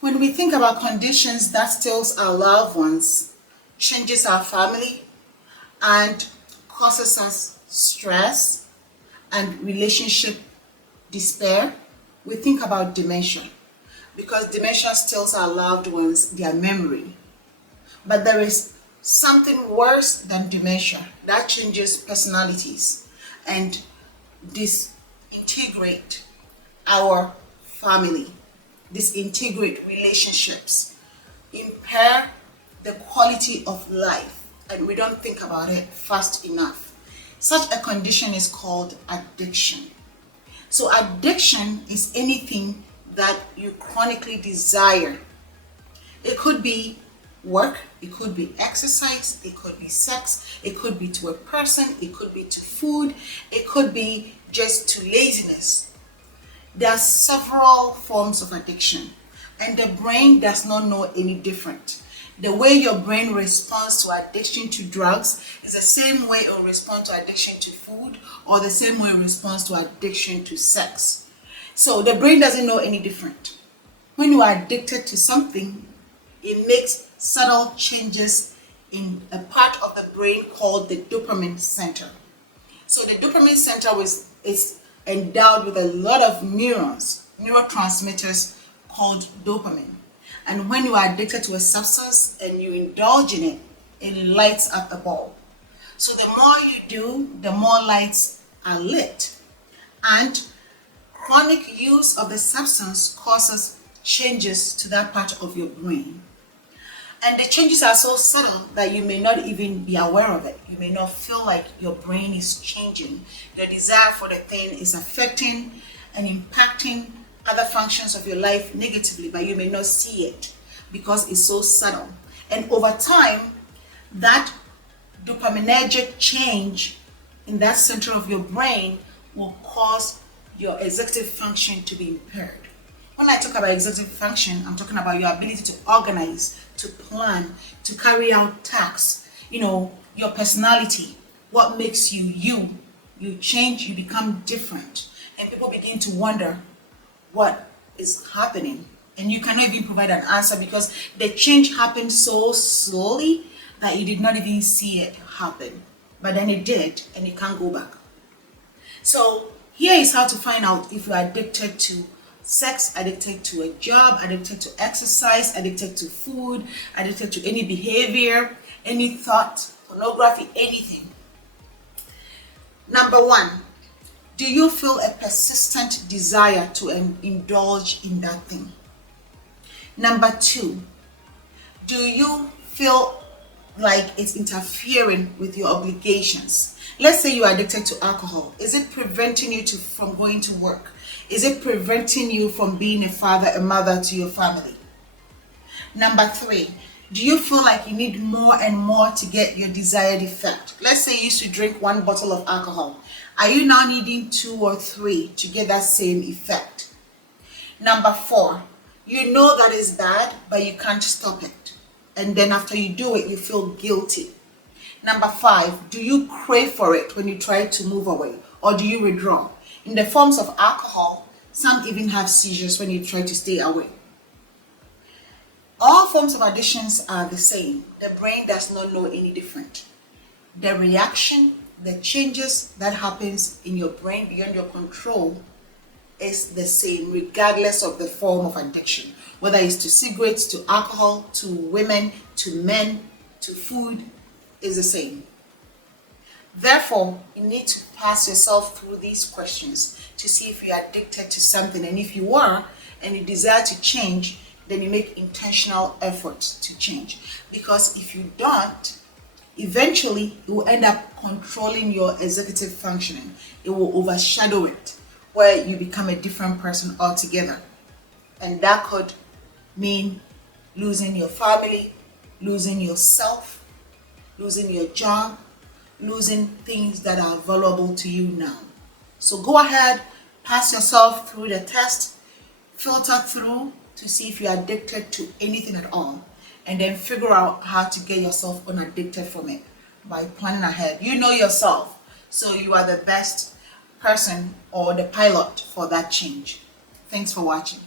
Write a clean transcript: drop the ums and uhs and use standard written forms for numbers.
When we think about conditions that steals our loved ones, changes our family, and causes us stress and relationship despair, we think about dementia, because dementia steals our loved ones their memory. But there is something worse than dementia that changes personalities and disintegrate our family, disintegrate relationships, impair the quality of life, and we don't think about it fast enough. Such a condition is called addiction. So addiction is anything that you chronically desire. It could be work, it could be exercise, it could be sex, it could be to a person, it could be to food, it could be just to laziness. There are several forms of addiction, and the brain does not know any different. The way your brain responds to addiction to drugs is the same way it will respond to addiction to food, or the same way it responds to addiction to sex. So the brain doesn't know any different. When you are addicted to something, it makes subtle changes in a part of the brain called the dopamine center. So the dopamine center is endowed with a lot of neurons, neurotransmitters called dopamine. And when you are addicted to a substance and you indulge in it, it lights up a bulb. So the more you do, the more lights are lit. And chronic use of the substance causes changes to that part of your brain. And the changes are so subtle that you may not even be aware of it. You may not feel like your brain is changing. Your desire for the thing is affecting and impacting other functions of your life negatively, but you may not see it because it's so subtle. And over time, that dopaminergic change in that center of your brain will cause your executive function to be impaired. When I talk about executive function, I'm talking about your ability to organize, to plan, to carry out tasks, your personality, what makes you you. You change, you become different, and people begin to wonder what is happening. And you cannot even provide an answer because the change happened so slowly that you did not even see it happen. But then it did, and you can't go back. So here is how to find out if you are addicted to sex, addicted to a job, addicted to exercise, addicted to food, addicted to any behavior, any thought, pornography, anything. Number one, do you feel a persistent desire to indulge in that thing? Number two, do you feel like it's interfering with your obligations? Let's say you are addicted to alcohol. Is it preventing you from going to work? Is it preventing you from being a father, a mother to your family? Number three, do you feel like you need more and more to get your desired effect? Let's say you used to drink 1 bottle of alcohol. Are you now needing 2 or 3 to get that same effect? Number four, you know that is bad, but you can't stop it. And then after you do it, you feel guilty. Number five, do you crave for it when you try to move away, or do you withdraw? In the forms of alcohol, some even have seizures when you try to stay away. All forms of addictions are the same. The brain does not know any different. The reaction, the changes that happens in your brain beyond your control is the same regardless of the form of addiction. Whether it's to cigarettes, to alcohol, to women, to men, to food, is the same. Therefore, you need to pass yourself through these questions to see if you're addicted to something. And if you are, and you desire to change, then you make intentional efforts to change. Because if you don't, eventually it will end up controlling your executive functioning. It will overshadow it, where you become a different person altogether. And that could mean losing your family, losing yourself, losing your job, losing things that are valuable to you now. So go ahead, pass yourself through the test, filter through to see if you're addicted to anything at all, and then figure out how to get yourself unaddicted from it by planning ahead. You know yourself, so you are the best person or the pilot for that change. Thanks for watching.